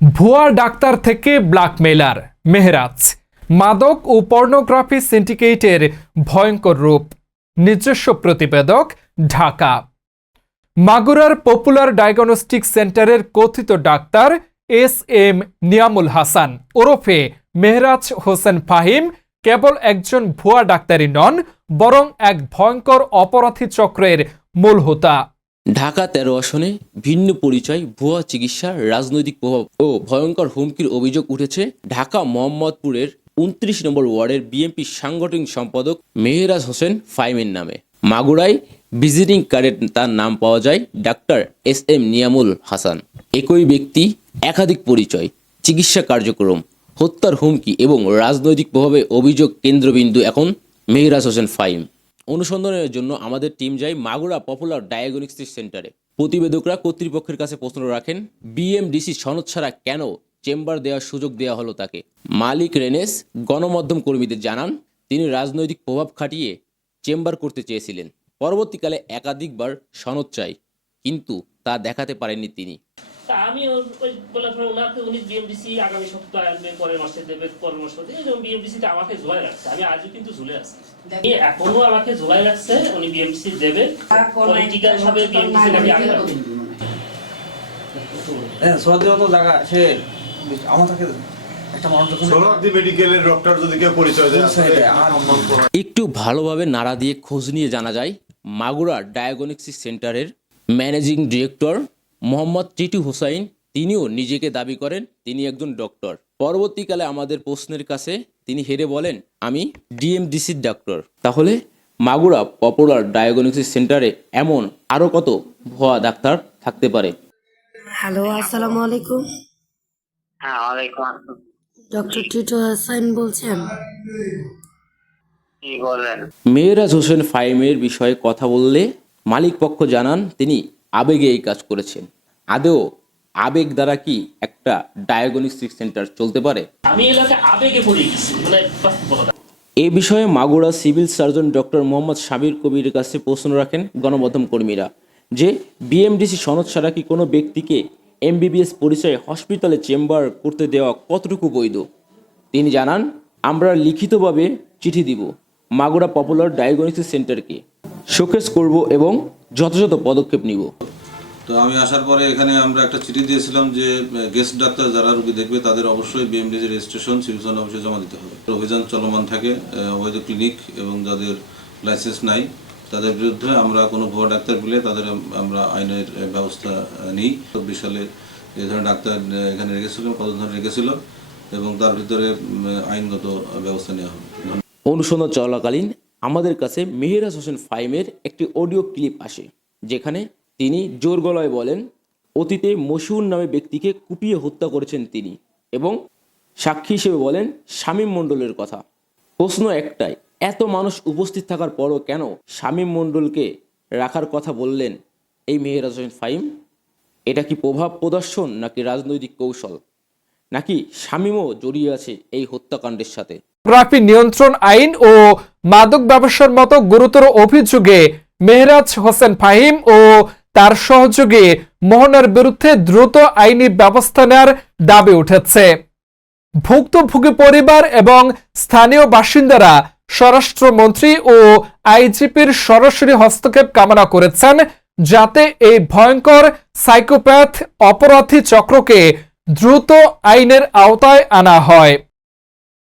ভুয়া ডাক্তার থেকে ব্ল্যাকমেলার মেহরাজ, মাদক ও পর্নোগ্রাফি সিন্ডিকেটের ভয়ঙ্কর রূপ। নিজস্ব প্রতিবেদক, ঢাকা। মাগুরার পপুলার ডায়াগনস্টিক সেন্টারের কথিত ডাক্তার এস.এম. নিয়ামুল হাসান ওরফে মেহরাজ হোসেন ফাহিম কেবল একজন ভুয়া ডাক্তারই নন, বরং এক ভয়ঙ্কর অপরাধী চক্রের মূল হোতা। ঢাকা ১৩ আসনে ভিন্ন পরিচয়, ভুয়া চিকিৎসা, রাজনৈতিক প্রভাব ও ভয়ঙ্কর হুমকির অভিযোগ উঠেছে ঢাকা মোহাম্মদপুরের ২৯ নম্বর ওয়ার্ডের বিএনপি সাংগঠনিক সম্পাদক মেহরাজ হোসেন ফাহিমের নামে। মাগুরায় ভিজিটিং কার্ডে তার নাম পাওয়া যায় ডাক্তার এস.এম. নিয়ামুল হাসান। একই ব্যক্তি, একাধিক পরিচয়, চিকিৎসা কার্যক্রম, হত্যার হুমকি এবং রাজনৈতিক প্রভাবে অভিযোগ কেন্দ্রবিন্দু এখন মেহরাজ হোসেন ফাহিম। অনুসন্ধানের জন্য আমাদের টিম যায় মাগুরা পপুলার ডায়াগনস্টিক সেন্টারে। প্রতিবেদকরা কর্তৃপক্ষের কাছে প্রশ্ন রাখেন, বিএমডিসি সনদ ছাড়া কেন চেম্বার দেওয়ার সুযোগ দেওয়া হলো তাকে। মালিক রেনেস গণমাধ্যম কর্মীদের জানান, তিনি রাজনৈতিক প্রভাব খাটিয়ে চেম্বার করতে চেয়েছিলেন। পরবর্তীকালে একাধিকবার সনদ চাই, কিন্তু তা দেখাতে পারেননি তিনি। আমি ওই বলার পরে উনি বিএমডিসি আগামী সপ্তাহে আসবে, পরের মাসে দেবে, পরের মাসে এরকম বিএমডিসিতে আমাকে ঝোলাই রাখছে। আমি আজও কিন্তু ঝুলে আছি, এখনো আমাকে ঝোলাই রাখছে। উনি বিএমডিসি দেবে, পলিটিক্যাল ভাবে বিএমডিসি নাকি আগে সহজত জায়গা সে আমার থাকে একটু ভালোভাবে নাড়া দিয়ে খোঁজ নিয়ে জানা যায়, মাগুরা ডায়াগনস্টিক সেন্টারের managing director Mohammad Titu Hossain, তিনিও নিজেকে দাবি করেন তিনি একজন ডক্টর। পরবর্তীকালে আমাদের প্রশ্নের কাছে তিনি হেরে বলেন, আমি ডিএমডিসির ডাক্তার। তাহলে মাগুরা পপুলার ডায়াগনস্টিক সেন্টারে এমন আরও কত ভুয়া ডাক্তার থাকতে পারে? হ্যালো, আসসালামু আলাইকুম। হ্যাঁ, ওয়ালাইকুম আসসালাম। ডক্টর টিটু হোসাইন বলছেন? কি বলেন? মেহরাজ হোসেন ফাহিমের বিষয়ে কথা বললে মালিক পক্ষ জানান তিনি আবেগে এই কাজ করেছেন। আদৌ আবেগ দ্বারা কি একটা ডায়াগনস্টিক সেন্টার চলতে পারে? আমি এলাকায় আবেগে পড়ে গেছি, মানে এই বিষয়ে Magura civil surgeon doctor Mohammad Sabir কবিরের কাছে প্রশ্ন রাখেন গণমাধ্যম কর্মীরা যে, বিএমডিসি সনদ ছাড়া কি কোনো ব্যক্তিকে এমবিবিএস পরিচয়ে হসপিটালে চেম্বার করতে দেওয়া কতটুকু বৈধ? তিনি জানান, আমরা লিখিতভাবে চিঠি দিব মাগুরা পপুলার ডায়াগনস্টিক সেন্টারকে, শোকেস করব এবং যথাযথ পদক্ষেপ নিব। তো আমি আসার পরে এখানে আমরা একটা চিঠি দিয়েছিলাম যে গেস্ট ডাক্তার যারা রোগী দেখবে তাদের অবশ্যই বিএমডিসি রেজিস্ট্রেশন সিভিল সার্জন অফিসে জমা দিতে হবে। অভিযান চলমান থাকে। অবৈধ ক্লিনিক এবং যাদের লাইসেন্স নাই তাদের বিরুদ্ধে আমরা কোনো ভুয়া ডাক্তার পেলে তাদের আমরা আইনের ব্যবস্থা নিই। ২৪ সালে এই ধরনের ডাক্তার এখানে রেখেছিল, পদধরণ রেখেছিল এবং তার ভিতরে আইনগত ব্যবস্থা নেওয়া হবে। অনুসন্ধান চলাকালীন আমাদের কাছে মেহরাজ হোসেন ফাহিমের একটি অডিও ক্লিপ আসে, যেখানে তিনি জোর গলায় বলেন অতীতে মশিউর নামে ব্যক্তিকে কুপিয়ে হত্যা করেছেন তিনি, এবং সাক্ষী হিসেবে বলেন শামীম মণ্ডলের কথা। প্রশ্ন একটাই, এত মানুষ উপস্থিত থাকার পরও কেন শামীম মণ্ডলকে রাখার কথা বললেন এই মেহরাজ হোসেন ফাহিম? এটা কি প্রভাব প্রদর্শন, নাকি রাজনৈতিক কৌশল, নাকি শামীমও জড়িয়ে আছে এই হত্যাকাণ্ডের সাথে? পর্নোগ্রাফি নিয়ন্ত্রণ আইন ও মাদক ব্যবসার মতো গুরুতর অভিযোগে মেহরাজ হোসেন ফাহিম ও তার সহযোগী মোহনার বিরুদ্ধে দ্রুত আইনি ব্যবস্থা নেওয়ার দাবি উঠেছে। ভুক্তভোগী পরিবার এবং স্থানীয় বাসিন্দারা স্বরাষ্ট্রমন্ত্রী ও আইজিপির সরাসরি হস্তক্ষেপ কামনা করেছেন, যাতে এই ভয়ঙ্কর সাইকোপ্যাথ অপরাধী চক্রকে দ্রুত আইনের আওতায় আনা হয়।